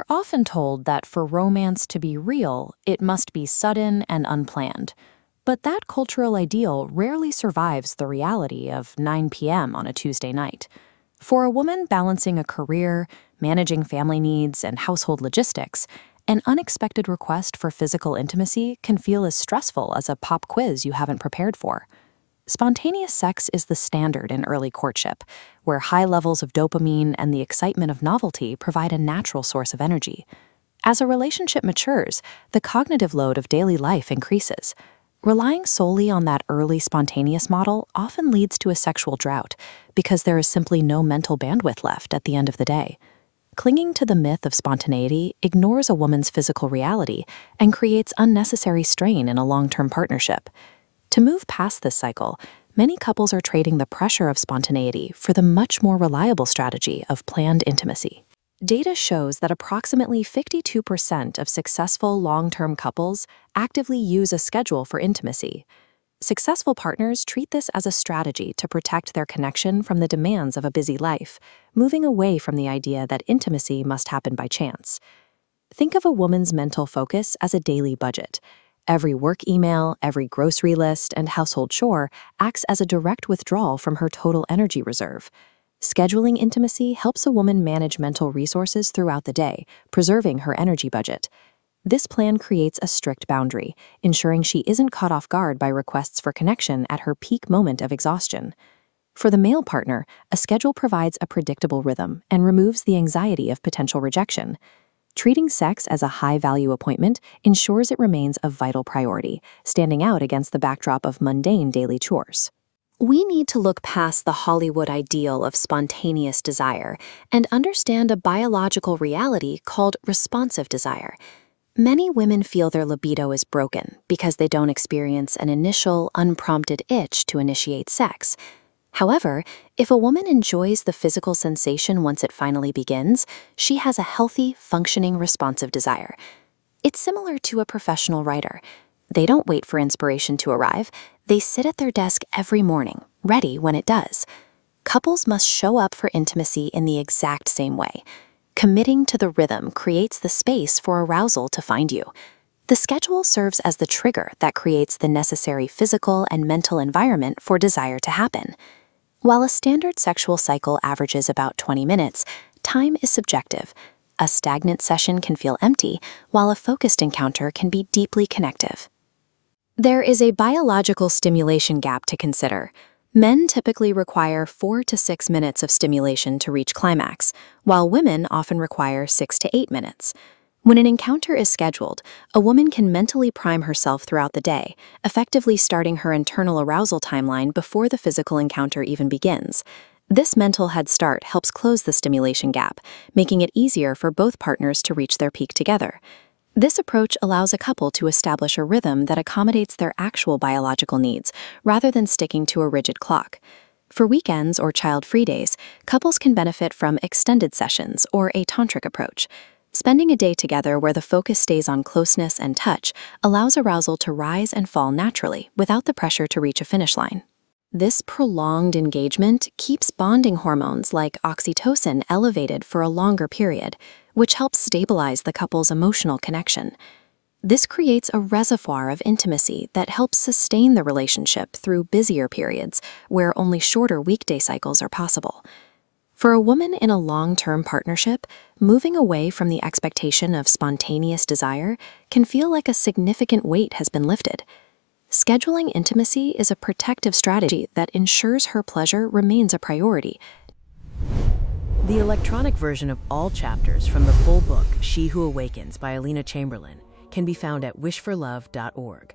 We're often told that for romance to be real, it must be sudden and unplanned. But that cultural ideal rarely survives the reality of 9 p.m. on a Tuesday night. For a woman balancing a career, managing family needs, and household logistics, an unexpected request for physical intimacy can feel as stressful as a pop quiz you haven't prepared for. Spontaneous sex is the standard in early courtship, where high levels of dopamine and the excitement of novelty provide a natural source of energy. As a relationship matures, the cognitive load of daily life increases. Relying solely on that early spontaneous model often leads to a sexual drought because there is simply no mental bandwidth left at the end of the day. Clinging to the myth of spontaneity ignores a woman's physical reality and creates unnecessary strain in a long-term partnership. To move past this cycle, many couples are trading the pressure of spontaneity for the much more reliable strategy of planned intimacy. Data shows that approximately 52% of successful long-term couples actively use a schedule for intimacy. Successful partners treat this as a strategy to protect their connection from the demands of a busy life, moving away from the idea that intimacy must happen by chance. Think of a woman's mental focus as a daily budget. Every work email, every grocery list, and household chore acts as a direct withdrawal from her total energy reserve. Scheduling intimacy helps a woman manage mental resources throughout the day, preserving her energy budget. This plan creates a strict boundary, ensuring she isn't caught off guard by requests for connection at her peak moment of exhaustion. For the male partner, a schedule provides a predictable rhythm and removes the anxiety of potential rejection. Treating sex as a high-value appointment ensures it remains a vital priority, standing out against the backdrop of mundane daily chores. We need to look past the Hollywood ideal of spontaneous desire and understand a biological reality called responsive desire. Many women feel their libido is broken because they don't experience an initial, unprompted itch to initiate sex. However, if a woman enjoys the physical sensation once it finally begins, she has a healthy, functioning, responsive desire. It's similar to a professional writer. They don't wait for inspiration to arrive. They sit at their desk every morning, ready when it does. Couples must show up for intimacy in the exact same way. Committing to the rhythm creates the space for arousal to find you. The schedule serves as the trigger that creates the necessary physical and mental environment for desire to happen. While a standard sexual cycle averages about 20 minutes, time is subjective. A stagnant session can feel empty, while a focused encounter can be deeply connective. There is a biological stimulation gap to consider. Men typically require 4 to 6 minutes of stimulation to reach climax, while women often require 6 to 8 minutes. When an encounter is scheduled, a woman can mentally prime herself throughout the day, effectively starting her internal arousal timeline before the physical encounter even begins. This mental head start helps close the stimulation gap, making it easier for both partners to reach their peak together. This approach allows a couple to establish a rhythm that accommodates their actual biological needs, rather than sticking to a rigid clock. For weekends or child-free days, couples can benefit from extended sessions or a tantric approach. Spending a day together where the focus stays on closeness and touch allows arousal to rise and fall naturally without the pressure to reach a finish line. This prolonged engagement keeps bonding hormones like oxytocin elevated for a longer period, which helps stabilize the couple's emotional connection. This creates a reservoir of intimacy that helps sustain the relationship through busier periods where only shorter weekday cycles are possible. For a woman in a long-term partnership, moving away from the expectation of spontaneous desire can feel like a significant weight has been lifted. Scheduling intimacy is a protective strategy that ensures her pleasure remains a priority. The electronic version of all chapters from the full book, She Who Awakens by Alina Chamberlain, can be found at wishforlove.org.